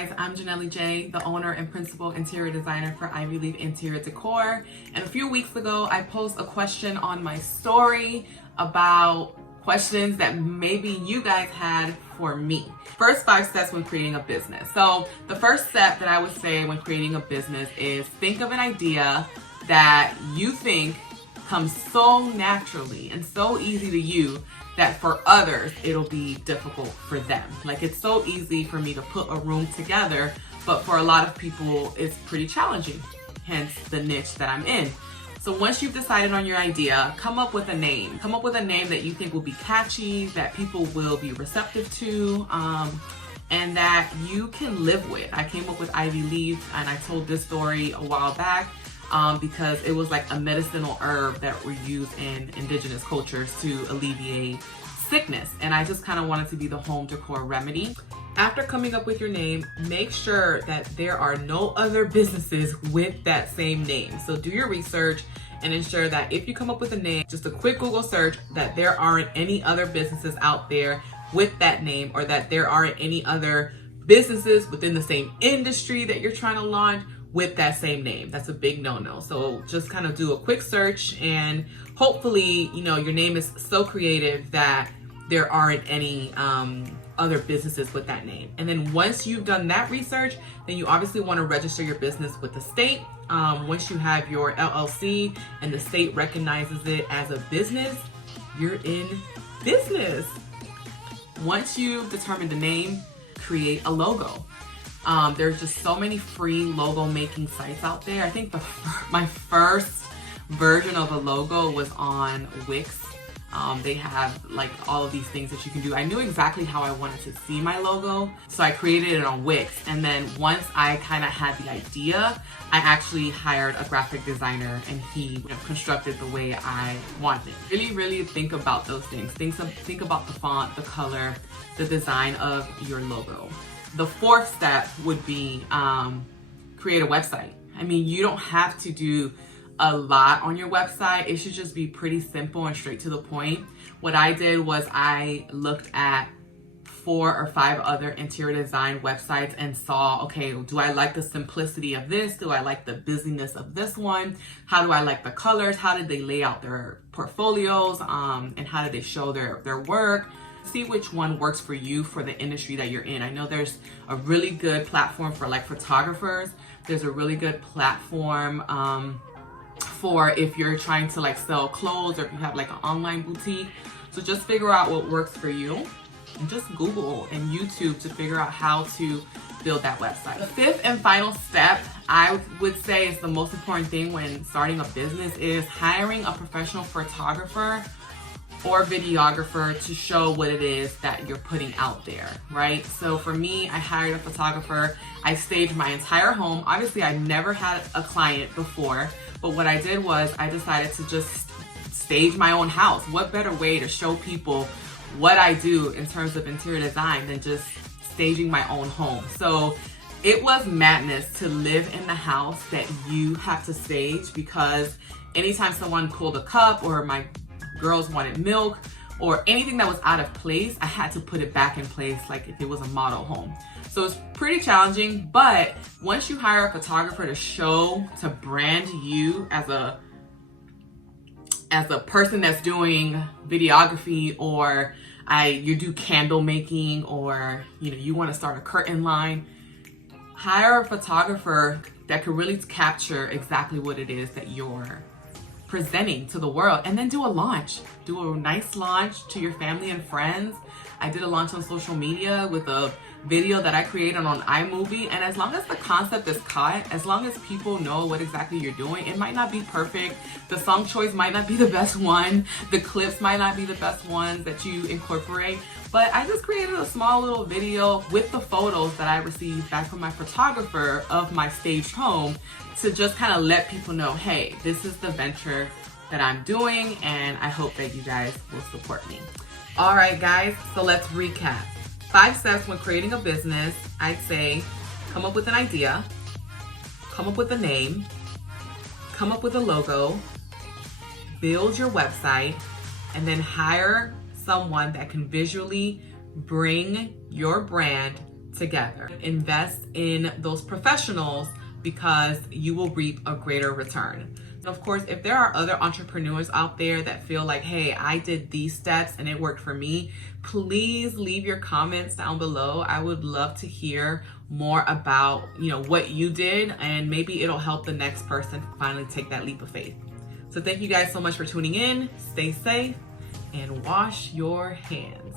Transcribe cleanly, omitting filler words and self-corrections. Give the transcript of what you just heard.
guys, I'm Janelle J, the owner and principal interior designer for Ivy Leaf Interior Decor. And a few weeks ago, I posted a question on my story about questions that maybe you guys had for me. First 5 steps when creating a business. So the first step that I would say when creating a business is think of an idea that you think comes so naturally and so easy to you that for others, it'll be difficult for them. Like, it's so easy for me to put a room together, but for a lot of people, it's pretty challenging, hence the niche that I'm in. So once you've decided on your idea, come up with a name. Come up with a name that you think will be catchy, that people will be receptive to, and that you can live with. I came up with Ivy Leaf, and I told this story a while back because it was like a medicinal herb that were used in indigenous cultures to alleviate sickness. And I just kind of wanted to be the home decor remedy. After coming up with your name, make sure that there are no other businesses with that same name. So do your research and ensure that if you come up with a name, just a quick Google search, that there aren't any other businesses out there with that name, or that there aren't any other businesses within the same industry that you're trying to launch with that same name. That's a big no-no. So just kind of do a quick search, and hopefully, you know, your name is so creative that there aren't any other businesses with that name. And then once you've done that research, then you obviously want to register your business with the state. Once you have your LLC and the state recognizes it as a business, you're in business. Once you've determined the name, create a logo. There's just so many free logo making sites out there. I think my first version of a logo was on Wix. They have like all of these things that you can do. I knew exactly how I wanted to see my logo, so I created it on Wix. And then once I kind of had the idea, I actually hired a graphic designer, and he constructed the way I wanted. Really think about those things. Think about the font, the color, the design of your logo. The 4th step would be create a website. I mean, you don't have to do a lot on your website. It should just be pretty simple and straight to the point. What I did was I looked at 4 or 5 other interior design websites and saw, okay, do I like the simplicity of this? Do I like the busyness of this one? How do I like the colors? How did they lay out their portfolios? And how did they show their work? See which one works for you for the industry that you're in. I know there's a really good platform for like photographers. There's a really good platform for if you're trying to like sell clothes, or if you have like an online boutique. So just figure out what works for you, and just Google and YouTube to figure out how to build that website. The 5th and final step, I would say, is the most important thing when starting a business, is hiring a professional photographer or videographer to show what it is that you're putting out there, right? So for me, I hired a photographer. I staged my entire home. Obviously, I never had a client before, but what I did was I decided to just stage my own house. What better way to show people what I do in terms of interior design than just staging my own home? So it was madness to live in the house that you have to stage, because anytime someone pulled a cup, or my girls wanted milk, or anything that was out of place, I had to put it back in place like if it was a model home. So it's pretty challenging, but once you hire a photographer to brand you as a person that's doing videography, or you do candle making, or you want to start a curtain line, hire a photographer that could really capture exactly what it is that you're presenting to the world. And then do a launch. Do a nice launch to your family and friends. I did a launch on social media with a video that I created on iMovie, and as long as the concept is caught, as long as people know what exactly you're doing, it might not be perfect, the song choice might not be the best one, the clips might not be the best ones that you incorporate, but I just created a small little video with the photos that I received back from my photographer of my staged home, to just kind of let people know, hey, this is the venture that I'm doing, and I hope that you guys will support me. All right, guys, so let's recap. 5 steps when creating a business. I'd say come up with an idea, come up with a name, come up with a logo, build your website, and then hire someone that can visually bring your brand together. Invest in those professionals because you will reap a greater return. Of course, if there are other entrepreneurs out there that feel like, hey, I did these steps and it worked for me, please leave your comments down below. I would love to hear more about, what you did, and maybe it'll help the next person finally take that leap of faith. So thank you guys so much for tuning in. Stay safe and wash your hands.